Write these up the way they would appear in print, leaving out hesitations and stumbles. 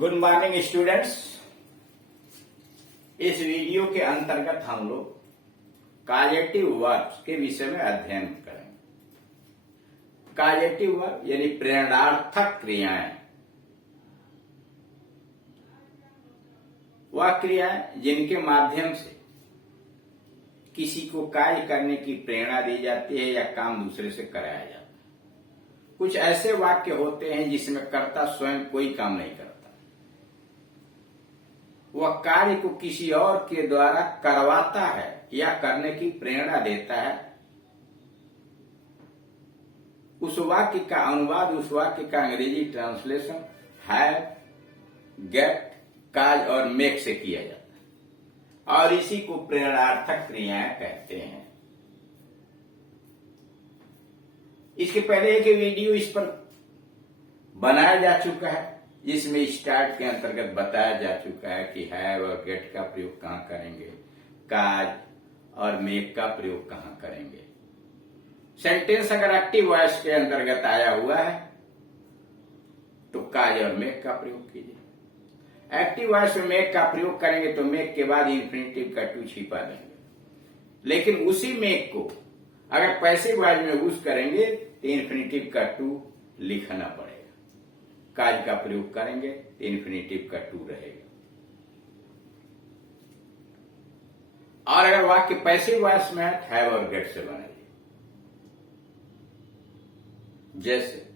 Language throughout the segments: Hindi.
Good morning students. इस वीडियो के अंतर्गत हम लोग कॉजेटिव वर्ब्स के विषय में अध्ययन करेंगे। कॉजेटिव वर्ब यानी प्रेरणार्थक क्रियाएं, वह क्रियाएं जिनके माध्यम से किसी को कार्य करने की प्रेरणा दी जाती है या काम दूसरे से कराया जाता है। कुछ ऐसे वाक्य होते हैं जिसमें कर्ता स्वयं कोई काम नहीं करता, वह कार्य को किसी और के द्वारा करवाता है या करने की प्रेरणा देता है। उस वाक्य का अनुवाद, उस वाक्य का अंग्रेजी ट्रांसलेशन हैव, गेट, काज और मेक से किया जाता है और इसी को प्रेरणार्थक क्रियाएं कहते हैं। इसके पहले एक वीडियो इस पर बनाया जा चुका है जिसमें स्टार्ट के अंतर्गत बताया जा चुका है कि हैव और गेट का प्रयोग कहां करेंगे, काज और मेक का प्रयोग कहां करेंगे। सेंटेंस अगर एक्टिव वॉइस के अंतर्गत आया हुआ है तो काज और मेक का प्रयोग कीजिए। एक्टिव वॉइस में मेक का प्रयोग करेंगे तो मेक के बाद इन्फिनेटिव का टू छिपा देंगे, लेकिन उसी मेक को अगर पैसिव वॉइस में यूज करेंगे तो इन्फिनेटिव का टू लिखना पड़ेगा। काज का प्रयोग करेंगे तो इन्फिनेटिव का टू रहेगा। और अगर वाक्य पैसिव वॉइस में है हैव और गेट से बनाइए। जैसे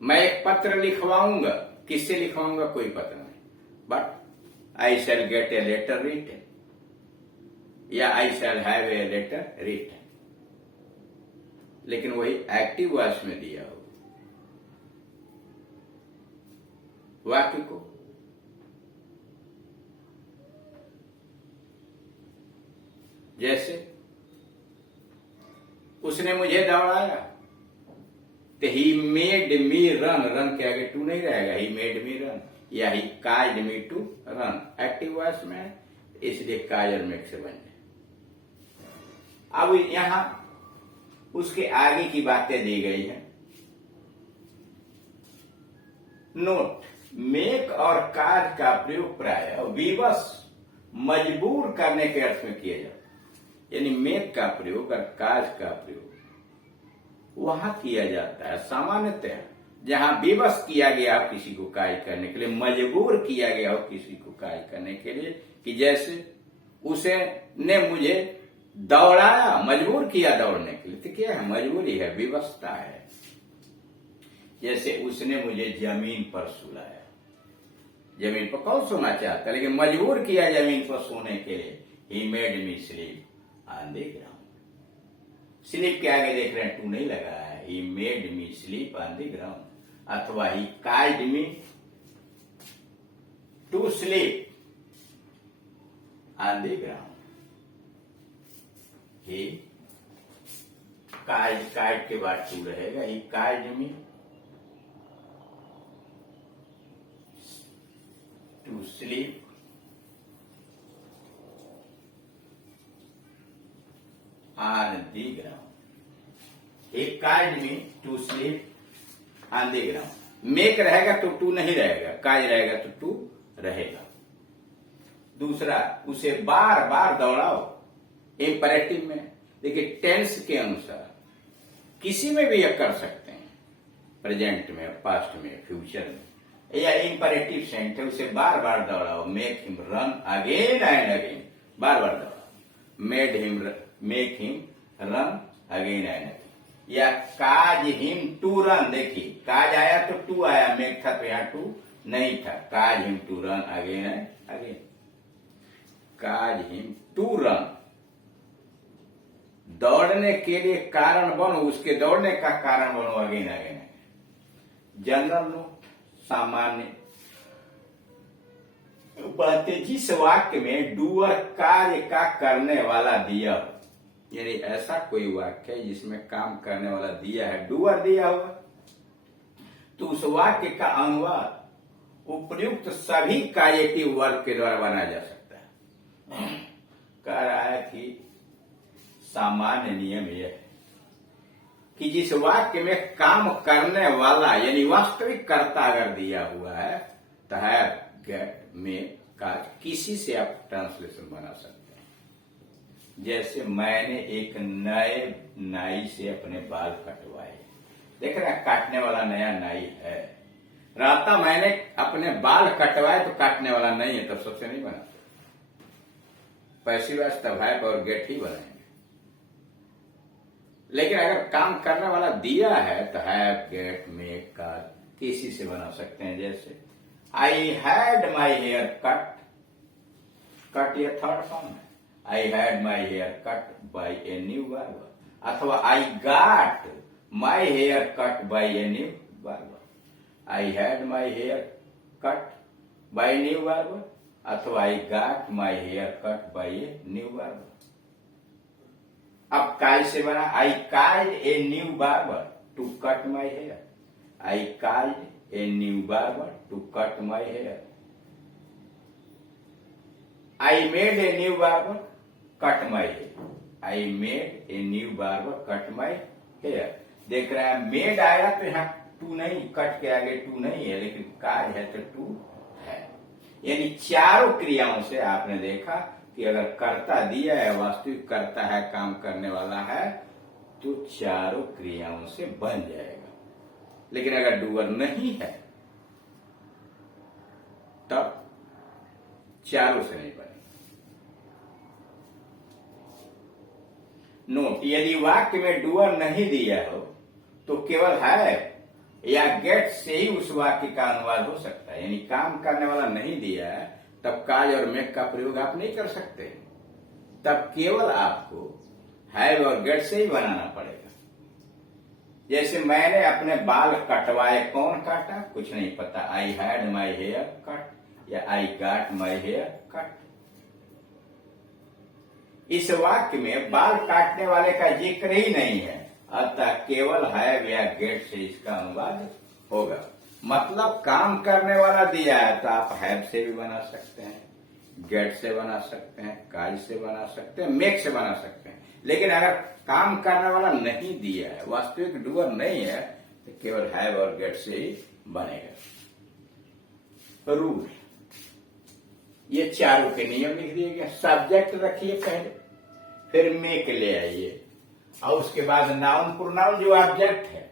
मैं एक पत्र लिखवाऊंगा, किससे लिखवाऊंगा कोई पता नहीं, but I shall get a letter written या I shall have a letter written, लेकिन वही एक्टिव वॉइस में दिया हो। वाक्य को जैसे उसने मुझे दौड़ाया तो ही मेड मी रन, रन के आगे टू नहीं रहेगा, ही मेड मी रन या he caused me to run. Active voice में है इसलिए काज और मेक से बन जाए। अब यहां उसके आगे की बातें दी गई है। नोट, मेक और काज का प्रयोग प्राय विवश मजबूर करने के अर्थ में किया जाता है, यानी मेक का प्रयोग और काज का प्रयोग वहां किया जाता है सामान्यतः जहां विवश किया गया हो किसी को कार्य करने के लिए, मजबूर किया गया हो किसी को कार्य करने के लिए, कि जैसे उसे ने मुझे दौड़ाया, मजबूर किया दौड़ने के लिए, तो क्या है, मजबूरी है, विवशता है। जैसे उसने मुझे जमीन पर सुलाया, जमीन पर कौन सोना चाहता, लेकिन मजबूर किया जमीन पर सोने के लिए। He made me sleep on the ground. Sleep के आगे देख रहे हैं टू नहीं लगा है, he made me sleep on the ground, अथवा he caused me to sleep on the ground. He cause के बाद टू रहेगा, he caused me to sleep on the ground. He caused me to sleep on the ground. Make रहेगा तो टू नहीं रहेगा, काज रहेगा तो टू रहेगा। दूसरा, उसे बार बार दौड़ाओ, इंपरेटिव में। देखिए टेंस के अनुसार किसी में भी यह कर सकते हैं, प्रेजेंट में, पास्ट में, फ्यूचर में, या इंपरेटिव सेंटेंस, उसे बार बार दौड़ाओ। Make him run again and again, बार बार दौड़ाओ। Make him run again and again, या काज हिम टू रन। देखिए काज आया तो टू आया, मेक था तो यहां टू नहीं था। Cause him to run again and again, cause him to run, दौड़ने के लिए कारण बनो, उसके दौड़ने का कारण बनो अगेन अगेन। जनरल नोट, सामान्य बातें, जिस वाक्य में डूअर कार्य का करने वाला दिया हो, यानी ऐसा कोई वाक्य है जिसमें काम करने वाला दिया है, डूअर दिया हुआ, तो उस वाक्य का अनुवाद उपयुक्त सभी कॉजेटिव वर्ब के द्वारा बनाया जा सकता है। कह रहा है कि सामान्य नियम यह है कि जिस वाक्य में काम करने वाला यानी वास्तविक कर्ता अगर दिया हुआ है तो है गेट मेक काज, किसी से आप ट्रांसलेशन बना सकते हैं। जैसे मैंने एक नए नाई से अपने बाल कटवाए, देख रहे हैं काटने वाला नया नाई है। राता मैंने अपने बाल कटवाए तो काटने वाला नहीं है, तब सबसे नहीं बना। पैसिव वॉइस तब है और गेट ही बनाएंगे। लेकिन अगर काम करने वाला दिया है तो हैव गेट मेक काज किसी से बना सकते हैं। जैसे I had my hair cut, cut ये थर्ड फॉर्म है। I had my hair cut by a new barber, अथवा I got my hair cut by a new barber. I had my hair cut by new barber, अथवा I got my hair cut by a new barber. अब काय से बना, I caused a new barber to cut my hair. I caused a new barber to cut my hair. I made a new barber cut my hair. I made a new barber cut my hair. देख रहा है मेड आएगा तो यहाँ टू नहीं, कट के आगे टू नहीं है, लेकिन काज है तो टू है। यानी चारों क्रियाओं से आपने देखा कि अगर कर्ता दिया है, वास्तविक कर्ता है, काम करने वाला है, तो चारों क्रियाओं से बन जाएगा। लेकिन अगर डूअर नहीं है तब चारों से नहीं बनेगा। नोट, यदि वाक्य में डूअर नहीं दिया हो तो केवल है या गेट से ही उस वाक्य का अनुवाद हो सकता है। यानी काम करने वाला नहीं दिया है तब काज और मेक का प्रयोग आप नहीं कर सकते, तब केवल आपको हैव और गेट से ही बनाना पड़ेगा। जैसे मैंने अपने बाल कटवाए, कौन काटा, कुछ नहीं पता। I had my hair cut या I got my hair cut. इस वाक्य में बाल काटने वाले का जिक्र ही नहीं है, अतः केवल हैव या गेट से इसका अनुवाद होगा। मतलब काम करने वाला दिया है तो आप हैव से भी बना सकते हैं, गेट से बना सकते हैं, काज से बना सकते हैं, मेक से बना सकते हैं। लेकिन अगर काम करने वाला नहीं दिया है, वास्तविक डूअर नहीं है, तो केवल हैव और गेट से ही बनेगा। रूल, ये चारों के नियम लिख दिए गए। सब्जेक्ट रखिए पहले, फिर मेक ले आइए, और उसके बाद नाउन प्रोनाउन जो ऑब्जेक्ट है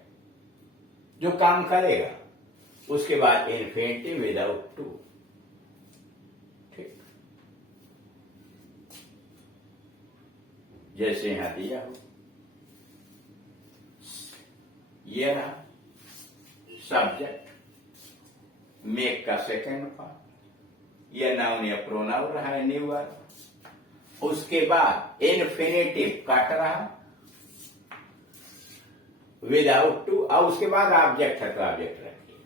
जो काम करेगा, उसके बाद इन्फिनिटिव विदाउट टू। ठीक, जैसे यहां दिया हो, ये रहा सब्जेक्ट, मेक का सेकेंड पार्ट, ये नाउन या प्रोनाउन रहा है न्यू वर्ब। उसके बाद इन्फिनिटिव कट रहा विदाउट टू, और उसके बाद ऑब्जेक्ट है तो ऑब्जेक्ट रखिए।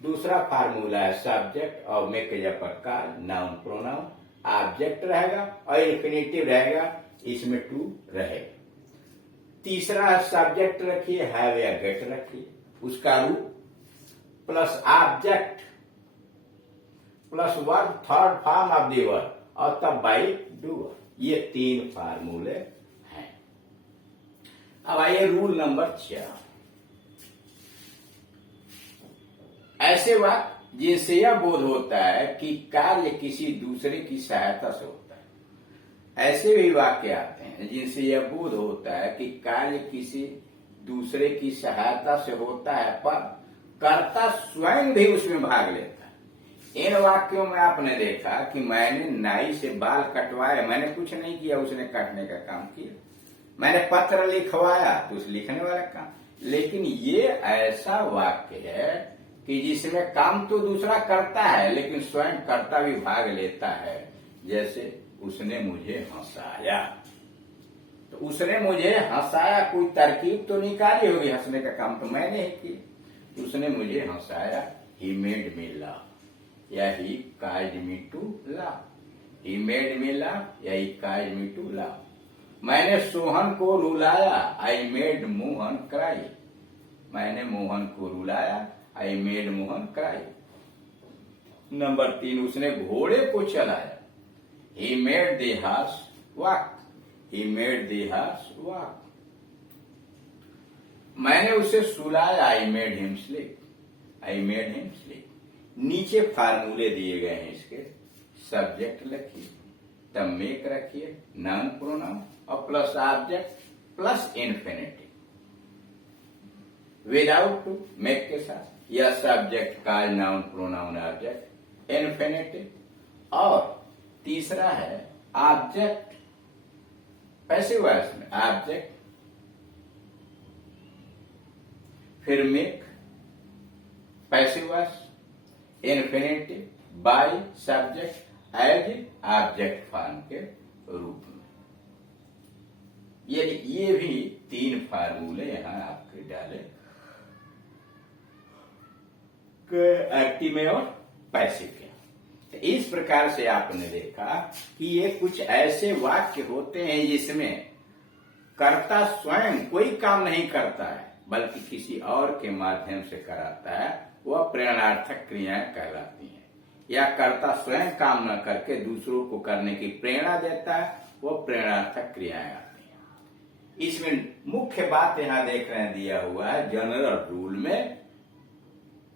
दूसरा फार्मूला है सब्जेक्ट और मेक के जब का नाउन प्रोनाउन, ऑब्जेक्ट रहेगा और इन्फिनिटिव रहेगा, इसमें टू रहेगा। तीसरा सब्जेक्ट रखिए, हैव या गेट रखिए, उसका रूप plus object plus verb, third form of the verb, और तब बाई डूअर। ये तीन फार्मूले हैं। अब आइए रूल नंबर 4। ऐसे वाक्य जिनसे यह बोध होता है कि कार्य किसी दूसरे की सहायता से होता है। ऐसे भी वाक्य आते हैं जिनसे यह बोध होता है कि कार्य किसी दूसरे की सहायता से होता है, पर कर्ता स्वयं भी उसमें भाग लेता है। इन वाक्यों में आपने देखा कि मैंने नाई से बाल कटवाए, मैंने कुछ नहीं किया, उसने काटने का काम किया। मैंने पत्र लिखवाया तो उस लिखने वाला काम। लेकिन ये ऐसा वाक्य है कि जिसमें काम तो दूसरा करता है लेकिन स्वयं कर्ता भी भाग लेता है। जैसे उसने मुझे हंसाया, तो उसने मुझे हंसाया, कोई तरकीब तो निकाली होगी, हंसने का काम तो मैंने ही किया। उसने मुझे हंसाया, ही मेड मी लाफ या he caused me to laugh. He made me laugh या he caused me to laugh. मैंने सोहन को रुलाया, आई मेड मोहन क्राई। मैंने मोहन को रुलाया, I made Mohan cry. Number 3, उसने घोड़े को चलाया, he made the horse walk. He made the horse walk. मैंने उसे सुलाया, I made him sleep, I made him sleep. नीचे फार्मूले दिए गए हैं इसके, सब्जेक्ट लिखिए, तब मेक रखिए, नाउन प्रोनाउन और plus object plus infinitive, without to make के साथ, या subject cause noun pronoun object infinitive. और तीसरा है ऑब्जेक्ट पैसिव वॉइस में ऑब्जेक्ट, फिर make passive voice, infinitive by subject as object form के रूप में। ये भी 3 फार्मूले यहां आपके डाले एक्टिव में और पैसिव के। तो इस प्रकार से आपने देखा कि ये कुछ ऐसे वाक्य होते हैं जिसमें कर्ता स्वयं कोई काम नहीं करता है बल्कि किसी और के माध्यम से कराता है, वह प्रेरणार्थक क्रियाएं कहलाती हैं। या कर्ता स्वयं काम न करके दूसरों को करने की प्रेरणा देता है, वह प्रेरणार्थक क्रियाएं आती हैं। इसमें मुख्य बात यहां देख रहे हैं दिया हुआ है जनरल रूल में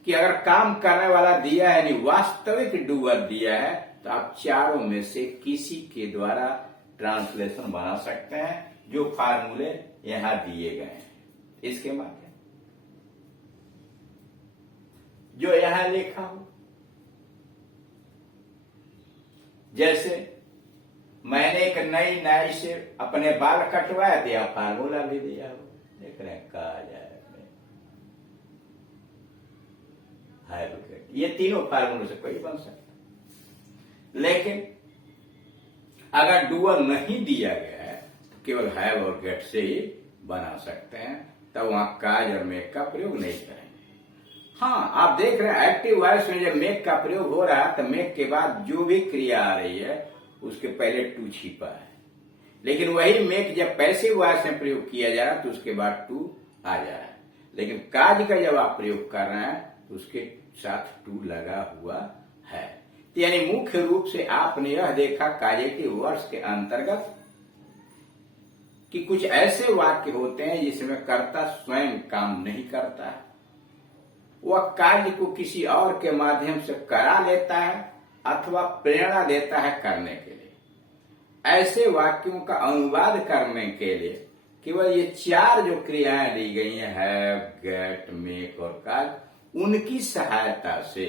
कि अगर काम करने वाला दिया है, यानी वास्तविक डूअर दिया है, तो आप चारों में से किसी के द्वारा ट्रांसलेशन बना सकते हैं जो फार्मूले यहां दिए गए हैं। इसके माध्यम जो यहां लिखा हो, जैसे मैंने एक नई नाई से अपने बाल कटवाए थे, यहां फार्मूला भी दिया हो, देख रहे हैं कहा जाए ये तीनों फार्मूलों से कोई बन सकता। लेकिन अगर डूअर नहीं दिया गया है तो केवल हैव और गेट से ही बना सकते हैं, तब वहां काज और मेक का प्रयोग नहीं करेंगे। हाँ, आप देख रहे हैं एक्टिव वॉइस में जब मेक का प्रयोग हो रहा है तो मेक के बाद जो भी क्रिया आ रही है उसके पहले टू छिपा है, लेकिन वही मेक जब पैसिव वॉइस में प्रयोग किया जा रहा है तो उसके बाद टू आ जा रहा है। लेकिन काज का जब आप प्रयोग कर रहे हैं तो उसके साथ टू लगा हुआ है। यानी मुख्य रूप से आपने यह देखा काजेटिव वर्ड्स के अंतर्गत कि कुछ ऐसे वाक्य होते हैं जिसमें कर्ता स्वयं काम नहीं करता है, वह कार्य को किसी और के माध्यम से करा लेता है अथवा प्रेरणा देता है करने के लिए। ऐसे वाक्यों का अनुवाद करने के लिए केवल ये 4 जो क्रियाएं दी गई हैं, हैव, गेट, मेक और काज, उनकी सहायता से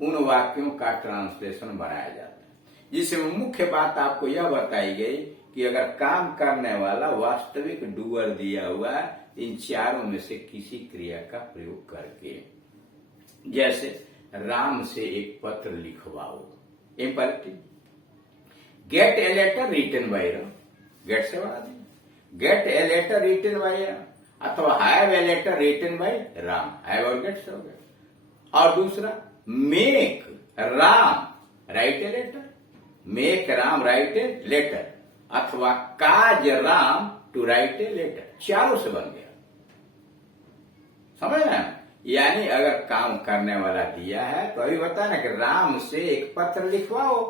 उन वाक्यों का ट्रांसलेशन बनाया जाता है, जिसमें मुख्य बात आपको यह बताई गई कि अगर काम करने वाला वास्तविक डूअर दिया हुआ है, इन चारों में से किसी क्रिया का प्रयोग करके, जैसे राम से एक पत्र लिखवाओ, imperative, get a letter written by Ram, get से बना दिया, get a letter written by Ram, अथवा have a letter written by Ram, have और गेट से हो गया। और दूसरा make Ram write a letter, make Ram write a letter, अथवा cause Ram to write a letter, चारों से बन गया। समझ रहे हैं? यानी अगर काम करने वाला दिया है तो अभी बता ना कि राम से एक पत्र लिखवाओ,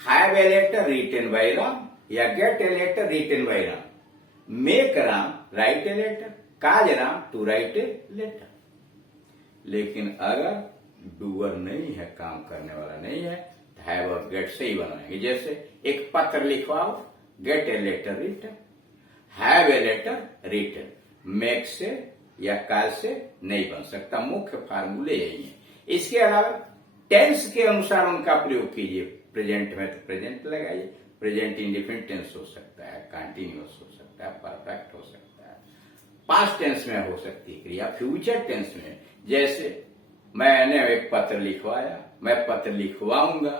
have a letter written by Ram या get a letter written by Ram, make Ram write a letter, cause Ram to write a letter. लेकिन अगर डूअर नहीं है, काम करने वाला नहीं है, तो हैव और गेट से ही बनाएंगे। जैसे एक पत्र लिखवाओ, get a letter written, have a letter written, make से या काज से नहीं बन सकता। मुख्य फार्मूले यही है। इसके अलावा टेंस के अनुसार उनका प्रयोग कीजिए। प्रेजेंट में तो प्रेजेंट लगाइए, प्रेजेंट इंडिफिनिट टेंस हो सकता है, कंटिन्यूअस हो सकता है, परफेक्ट हो सकता है, पास्ट टेंस में हो सकती है क्रिया, फ्यूचर टेंस में, जैसे मैंने एक पत्र लिखवाया, मैं पत्र लिखवाऊंगा,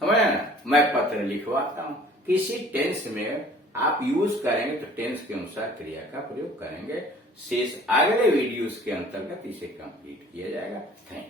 समझ ना, मैं पत्र लिखवाता हूं। किसी टेंस में आप यूज करेंगे तो टेंस के अनुसार क्रिया का प्रयोग करेंगे। शेष अगले वीडियोस के अंतर्गत इसे कंप्लीट किया जाएगा। Thank you.